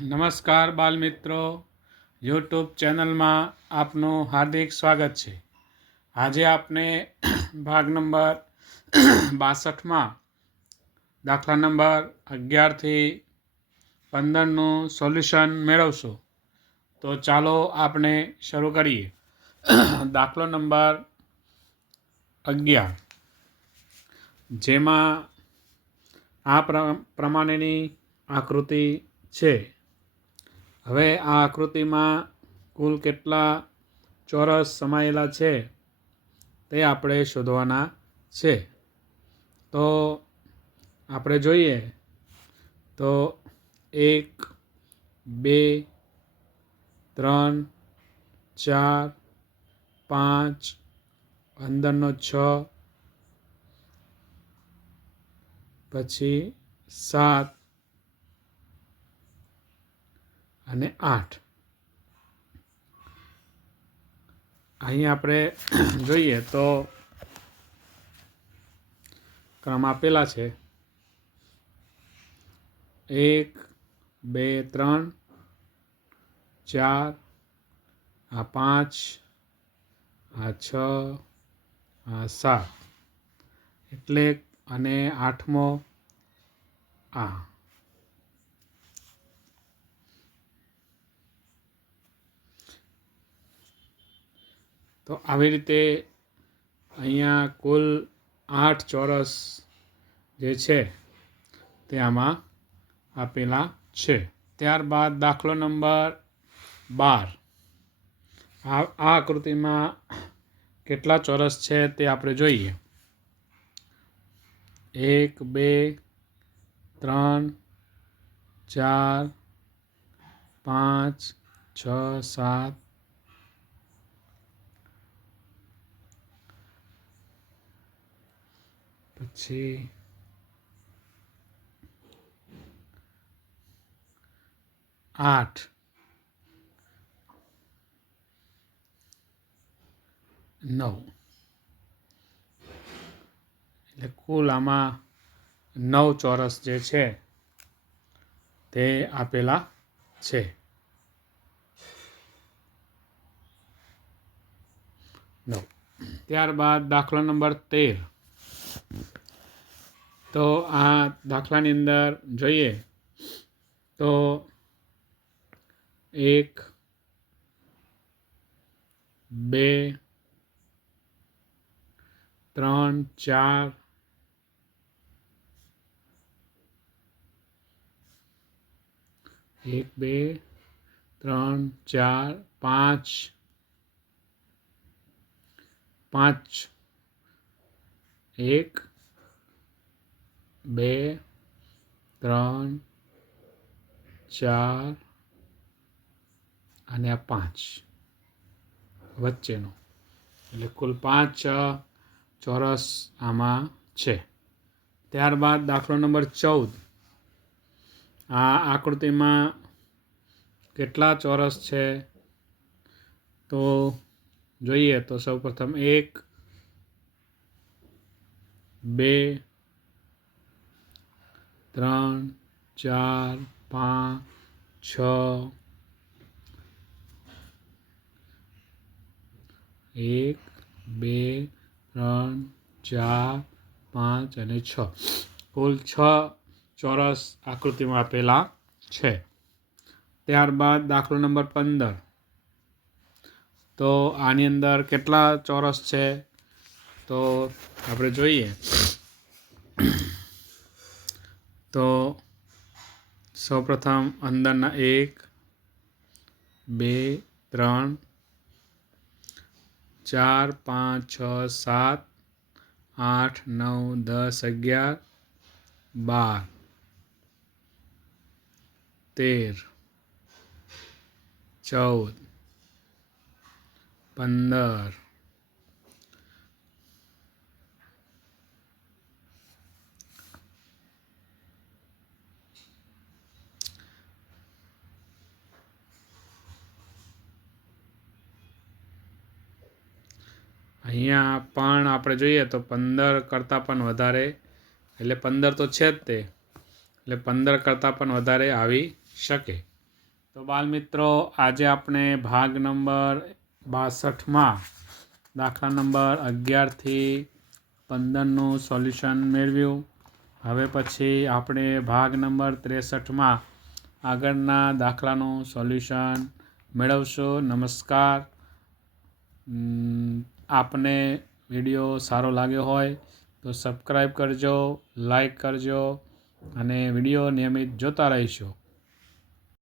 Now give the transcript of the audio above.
નમસ્કાર બાલમિત્રો, યુટ્યુબ ચેનલમાં આપનું હાર્દિક સ્વાગત છે. આજે આપણે ભાગ નંબર 62માં દાખલા નંબર 11થી 15નું સોલ્યુશન મેળવશું. તો ચાલો આપણે શરૂ કરીએ. દાખલો નંબર 11, જેમાં આ પ્રમાણેની આકૃતિ છે. હવે આ આકૃતિમાં કુલ કેટલા ચોરસ સમાયેલા છે તે આપણે શોધવાના છે. તો આપણે જોઈએ તો 1, 2, 3, 4, 5, અંદરનો 6, પછી 7 અને 8. અહીં આપણે જોઈએ તો ક્રમ આપેલા છે. 1, 2, 3, 4, આ 5, આ 6, આ 7, એટલે અને 8મો આ. તો આવી રીતે અહીંયા કુલ 8 ચોરસ જે છે તે આમાં આપેલા છે. ત્યારબાદ દાખલો નંબર 12. આ આકૃતિમાં કેટલા ચોરસ છે તે આપણે જોઈએ. 1, 2, 3, 4, 5, 6, 7, પછી 8, 9, એટલે કુલ આમાં 9 ચોરસ જે છે તે આપેલા છે. 9. ત્યારબાદ દાખલો નંબર 13. તો આ દાખલાની અંદર જોઈએ તો 1, 2, 3, 4, 1, 2, 3, 4, 5, 5, 1, 2, 3, 4 અને આ 5 વચ્ચેનો, એટલે કુલ 5 ચોરસ આમાં છે. ત્યારબાદ દાખલો નંબર 14. આ આકૃતિમાં કેટલા ચોરસ છે તો જોઈએ તો સૌપ્રથમ 1, 2, 3, 4, 5, 6, 1, 2, 3, 4, 5 અને 6, કુલ 6 ચોરસ આકૃતિમાં આપેલા છે. ત્યારબાદ દાખલો નંબર 15. તો આની અંદર કેટલા ચોરસ છે તો આપણે જોઈએ તો સૌપ્રથમ અંદરના 1, 2, 3, 4, 5, 6, 7, 8, 9, 10, 11, 12, 13, 14, 15, અહીંયા પણ આપણે જોઈએ તો 15 કરતાં પણ વધારે, એટલે 15 તો છે જ તે, એટલે 15 કરતાં પણ વધારે આવી શકે. તો બાળમિત્રો, આજે આપણે ભાગ નંબર 62માં દાખલા નંબર 11થી 15નું સોલ્યુશન મેળવ્યું. હવે પછી આપણે ભાગ નંબર 63માં આગળના દાખલાનું સોલ્યુશન મેળવશું. નમસ્કાર. આપને વિડીયો સારો લાગ્યો હોય તો સબસ્ક્રાઈબ કરજો, લાઈક કરજો અને વિડીયો નિયમિત જોતા રહીશો.